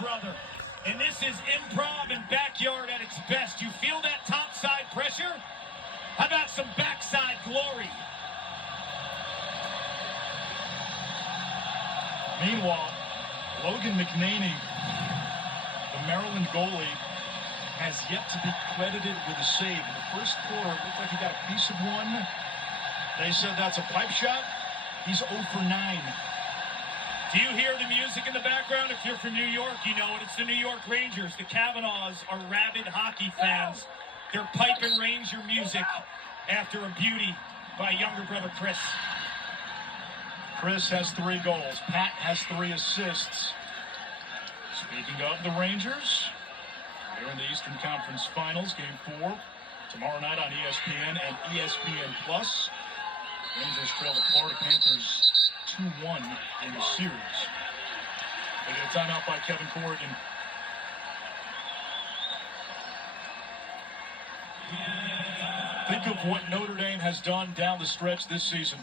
brother. And this is improv and backyard at its best. You feel that topside pressure? How about some backside glory? Meanwhile, Logan McNaney, the Maryland goalie, has yet to be credited with a save. In the first quarter, it looked like he got a piece of one. They said that's a pipe shot. He's 0 for 9. Do you hear the music in the background? If you're from New York, you know it. It's the New York Rangers. The Kavanaughs are rabid hockey fans. They're piping Ranger music after a beauty by younger brother Chris. Chris has 3 goals. Pat has 3 assists. Speaking of the Rangers, they're in the Eastern Conference Finals, Game 4, tomorrow night on ESPN and ESPN+. Rangers trail the Florida Panthers 2-1 in the series. They get a timeout by Kevin Corrigan. Think of what Notre Dame has done down the stretch this season.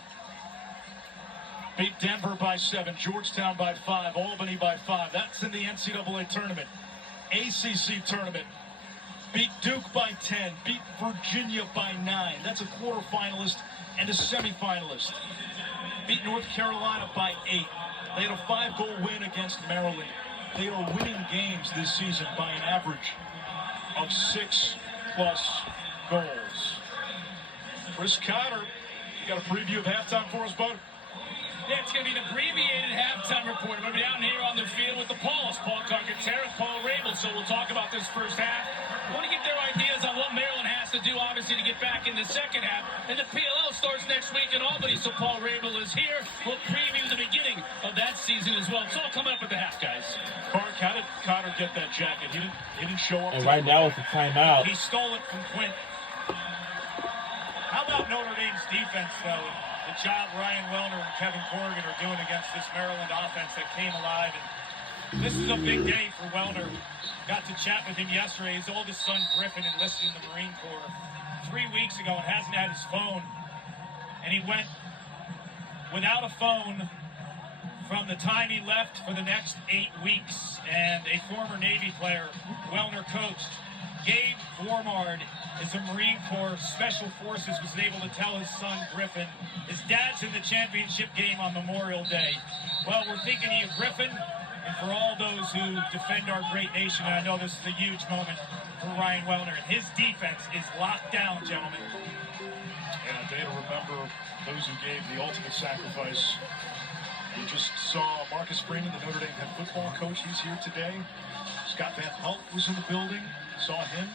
Beat Denver by 7, Georgetown by 5, Albany by 5. That's in the NCAA tournament. ACC tournament. Beat Duke by 10, beat Virginia by 9. That's a quarterfinalist and a semifinalist. Beat North Carolina by 8. They had a 5-goal win against Maryland. They are winning games this season by an average of 6+ goals. Chris Cotter, you got a preview of halftime for us, bud? Yeah, it's going to be an abbreviated halftime report. We're going to be down here on the field with the Pauls, Paul Carcaterra, Paul Rabel. So we'll talk about this first half. I want to get their ideas on what Maryland has to do, obviously, to get back in the second half. And the PLL starts next week in Albany, so Paul Rabel is here. We'll preview the beginning of that season as well. It's all coming up at the half, guys. How did Cotter get that jacket? He didn't show up. And right now it's a timeout. He stole it from Quint. How about Notre Dame's defense, though? The job Ryan Wellner and Kevin Corrigan are doing against this Maryland offense that came alive. And this is a big day for Wellner. Got to chat with him yesterday. His oldest son, Griffin, enlisted in the Marine Corps 3 weeks ago and hasn't had his phone. And he went without a phone from the time he left for the next 8 weeks. And a former Navy player, Wellner coached, Gabe Vormard, is a Marine Corps Special Forces, was able to tell his son, Griffin, his dad's in the championship game on Memorial Day. Well, we're thinking of Griffin and for all those who defend our great nation. And I know this is a huge moment for Ryan Wellner. And his defense is locked down, gentlemen. And a day to remember those who gave the ultimate sacrifice. We just saw Marcus Freeman, the Notre Dame head football coach. He's here today. Scott Van Pelt was in the building. Saw him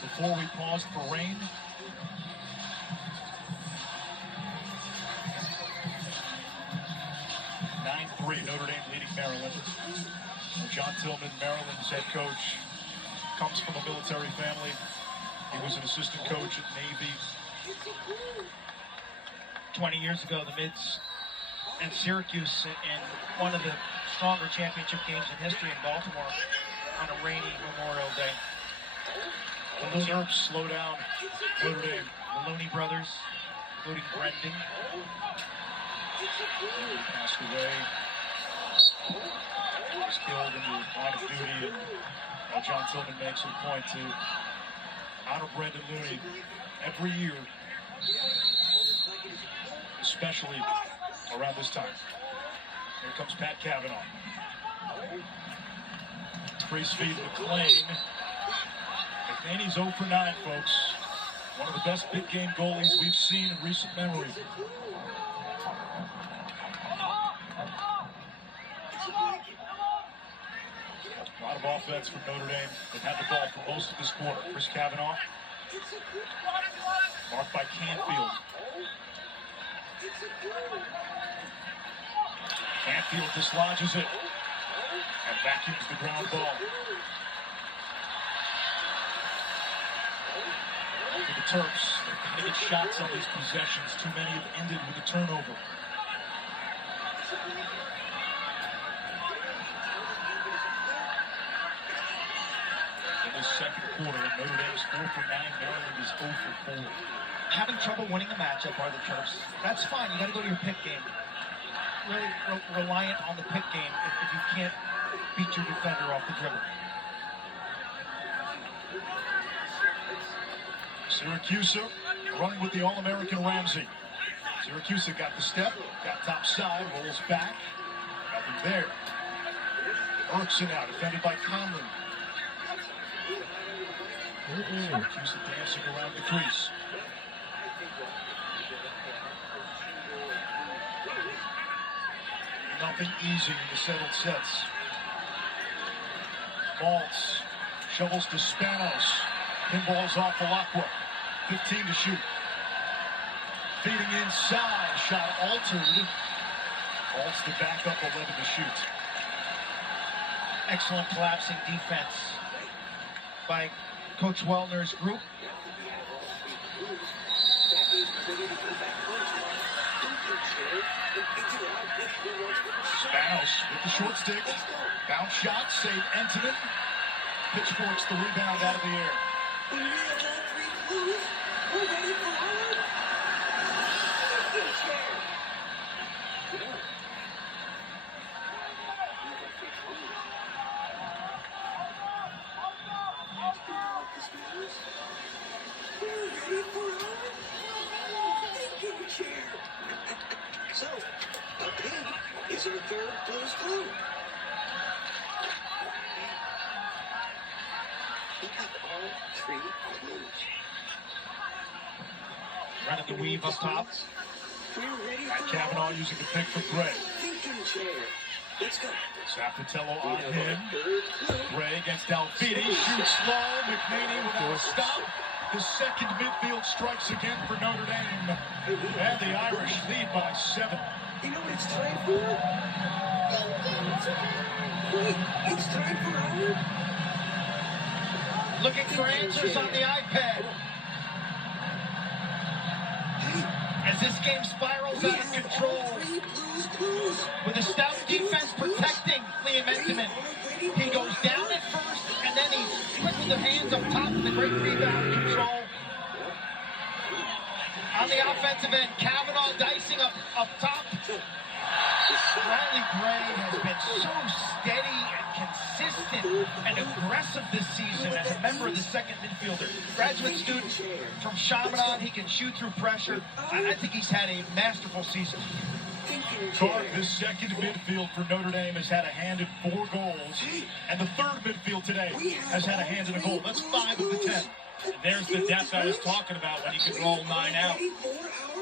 before we paused for rain. Notre Dame leading Maryland. John Tillman, Maryland's head coach, comes from a military family. He was an assistant coach at Navy. 20 years ago, the Mids and Syracuse in one of the stronger championship games in history in Baltimore on a rainy Memorial Day. The Terps slow down Notre Dame. The Looney brothers, including Brendan. He passed away. He was killed in the line of duty. And John Tillman makes a point to honor Brendan Looney every year, especially around this time. Here comes Pat Cavanaugh. Trace feed McLean. McNaney's 0 for 9, folks. One of the best big game goalies we've seen in recent memory. A lot of offense from Notre Dame. They've had the ball for most of this quarter. Chris Cavanaugh. Marked by Canfield. Canfield dislodges it and vacuums the ground ball. For the Terps, they've got to get shots on these possessions. Too many have ended with a turnover. In this second quarter, Notre Dame is 4 for 9. Maryland is 0 for 4. Having trouble winning the matchup are the Terps. That's fine. You got to go to your pick game. Really reliant on the pick game if you can't beat your defender off the dribble. Syracuse running with the All-American Ramsey. Syracuse got the step, got top side, rolls back. Nothing there. Erkson out, defended by Conlon. Syracuse dancing around the crease. Nothing easy in the settled sets. Maltz shovels to Spanos. Pinballs off the Lockwood. 15 to shoot. Feeding inside. Shot altered. Maltz to back up 11 to shoot. Excellent collapsing defense by Coach Wellner's group. Spanos with the short stick. Bounce shot, save Entinen. Pitchforks the rebound out of the air. So, a pig is in the third Blues Clue. He got all three clues. Running the weave up top. We're ready Matt for Cavanaugh using the pick for Gray. thinking chair. Let's go. Sapatello We on have him. our third clue. Gray against Alfidi. Shoots low. McNaney without a stop. The second midfield strikes again for Notre Dame. And the Irish lead by 7. You know what it's time for? Wait, it's time for our... Looking for answers on the iPad. As this game spirals out of control, Three Blues Clues. with a stout defense protecting Liam Entinen. He goes down at first, and then he's quick with the hands up top with the great rebound control. On the offensive end, Cavanaugh dicing up top. Riley Gray has been so steady and consistent and aggressive this season as a member of the second midfielder. Graduate student from Chaminade, he can shoot through pressure. I think he's had a masterful season. Clark, this second midfield for Notre Dame, has had a hand in 4 goals. And the third midfield today has had a hand in a goal. That's 5 of the 10. There's the depth I was talking about when you could roll 9 out.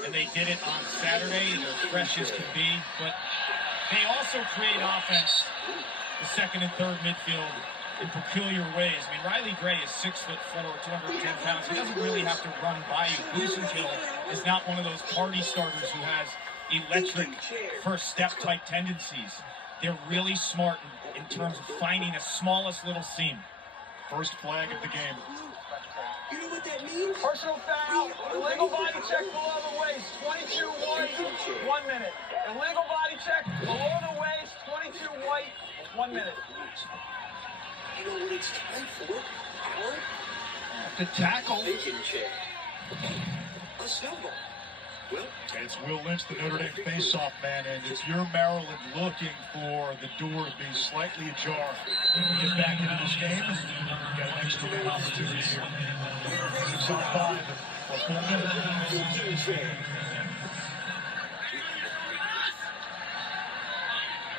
And they did it on Saturday. They're fresh as can be. But they also create offense, the second and third midfield, in peculiar ways. I mean, Riley Gray is 6'4", 210 pounds. He doesn't really have to run by you. Goosenkill is not one of those party starters who has electric first step type tendencies. They're really smart in terms of finding the smallest little seam. First flag of the game. You know what that means? Personal foul, illegal body check below the waist, 22 white, 1 minute. Illegal body check below the waist, 22 white, 1 minute. You know what it's time for? Our The tackle. thinking chair. A snowball. Well, It's Will Lynch, the Notre Dame face-off man, and if you're Maryland looking for the door to be slightly ajar when we get back into this game, you got an extra man opportunity here. 6:05 for a full minute. thinking chair.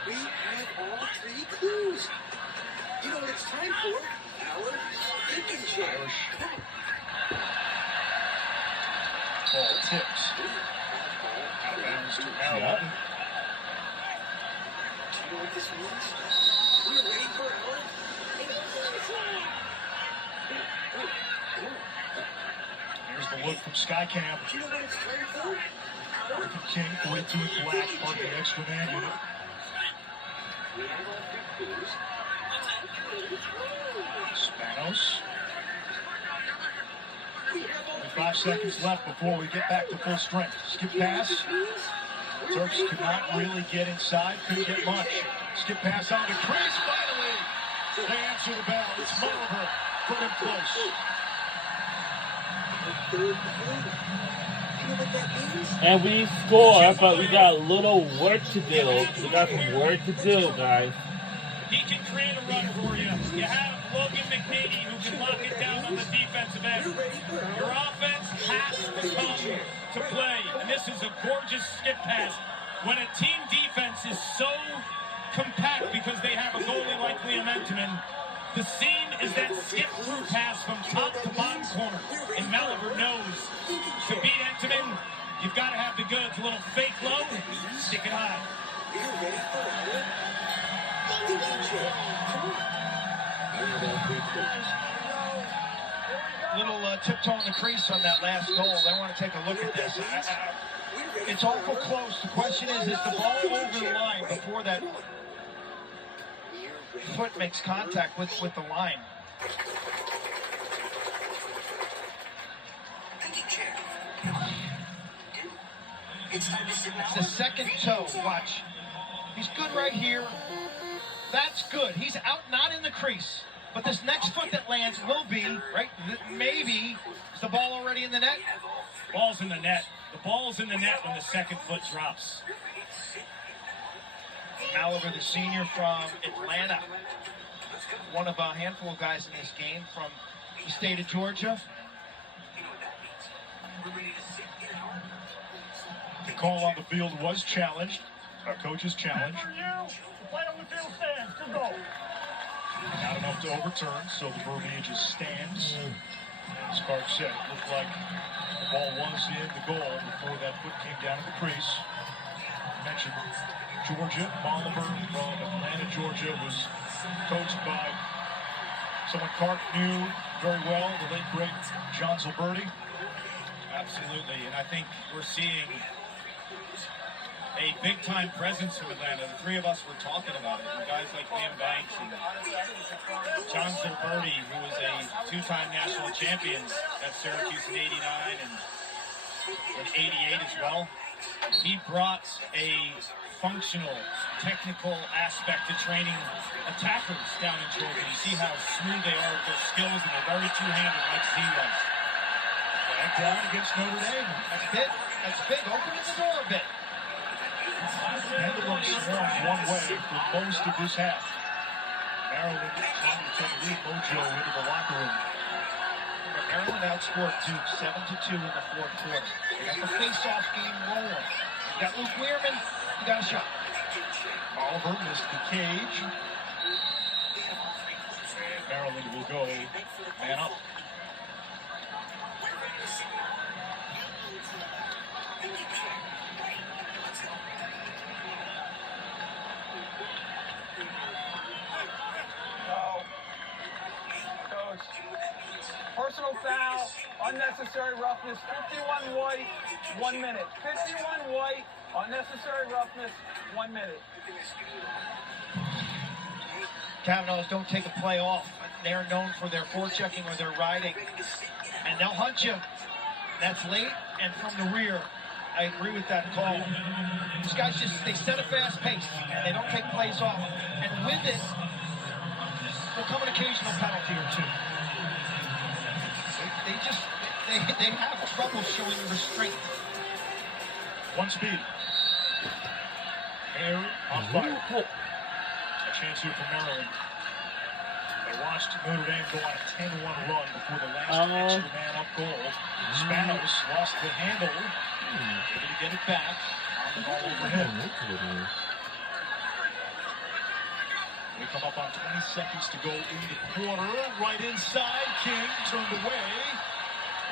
We have all three clues. You know what it's time for? Our thinking chair. Irish. Ball tips. Out of bounds to Maryland. You know what this means? We're ready for our Here's the look from Skycam. Do you know what it's time for? Our Griffin King, 42 in black, part of the extra man unit. we have all three clues. Spanos. We have all 5 seconds left before we get back to full strength. Skip pass. Turks could not really get inside, couldn't get much. Skip pass on to Chris, finally! They answer the bell. It's Mulliver from him close. third clue. You know what that means? And we score, but we got a little work to do. We got some work to do, guys. He can create a run for you. You have Logan McNady who can lock it down on the defensive end. Your offense has to come to play. And this is a gorgeous skip pass. When a team defense is so compact because they have a goalie like Liam Entenmann, the seam is that skip-through pass from top to bottom corner. And Maliver knows to beat Entenmann, you've got to have the goods. A little fake low, stick it high. Little tiptoe in the crease on that last goal. I want to take a look at this. It's awful close. The question is the ball over the line before that foot makes contact with the line? It's the second toe. Watch. He's good right here. That's good. He's out, not in the crease. But this next foot that lands will be, right? Maybe. Is the ball already in the net? Ball's in the net. The ball's in the net when the second foot drops. Maliver, the senior from Atlanta. One of a handful of guys in this game from the state of Georgia. The call on the field was challenged. Our coach's challenge. Play on the field stands. Good goal. Not enough to overturn, so the verbiage is stands. As Clark said, it looked like the ball was in the goal before that foot came down in the crease. I mentioned Georgia. Maliver from Atlanta, Georgia, was coached by someone Clark knew very well, the late great John Zilberti. Absolutely, and I think we're seeing a big-time presence from Atlanta. The three of us were talking about it. And guys like Liam Banks and John Zilberti, who was a two-time national champion at Syracuse in '89 and in '88 as well. He brought a functional, technical aspect to training attackers down in Georgia. You see how smooth they are with their skills, and they're very two-handed like Z was. Back down against Notre Dame. That's big. Opening the door a bit. Pendulum swung one way for most of this half. Maryland trying to take lead mojo into the locker room. Maryland outscored Duke 7-2 in the fourth quarter. They got the face-off game rolling. You got Luke Weirman. You got a shot. Oliver missed the cage. Maryland will go man up. Personal foul, unnecessary roughness, 51 White, 1 minute. 51 White, unnecessary roughness, 1 minute. Kavanaughs don't take a play off. They're known for their forechecking or their riding. And they'll hunt you. That's late and from the rear. I agree with that call. These guys they set a fast pace and they don't take plays off. And with it, will come an occasional penalty or two. They have trouble showing restraint. One speed. Air on fire. A chance here for Maryland. They watched Notre Dame go on a 10-1 run before the last extra man up goal. Spanos lost the handle. Able to get it back. On the ball overhead. We come up on 20 seconds to go in the quarter. Right inside. King turned away.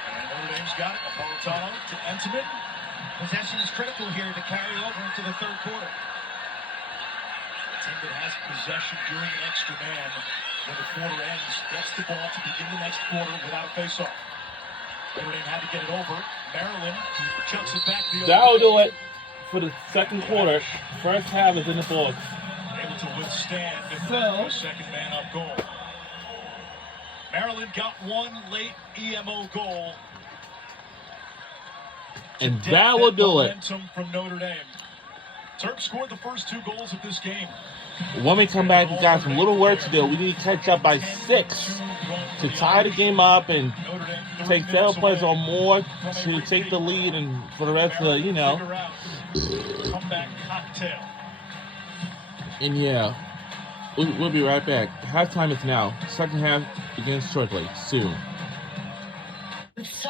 And Notre Dame's got it. Napolitano to Entenmann. Possession is critical here to carry over into the third quarter. The team that has possession during the extra man when the quarter ends gets the ball to begin the next quarter without a face-off. Notre Dame had to get it over. Maryland chucks it back the other That'll way. do it for the second quarter. First half is in the books. Able to withstand the second man up goal. Maryland got one late EMO goal. And that will do it. Momentum from Notre Dame. Terps scored the first two goals of this game. When we come back, we got some little work to do. We need to catch up by 6 to tie the game up and take 7 plays or more to take the lead and for the rest of the, Comeback cocktail. And yeah. We'll be right back. Halftime is now. Second half begins shortly. Soon.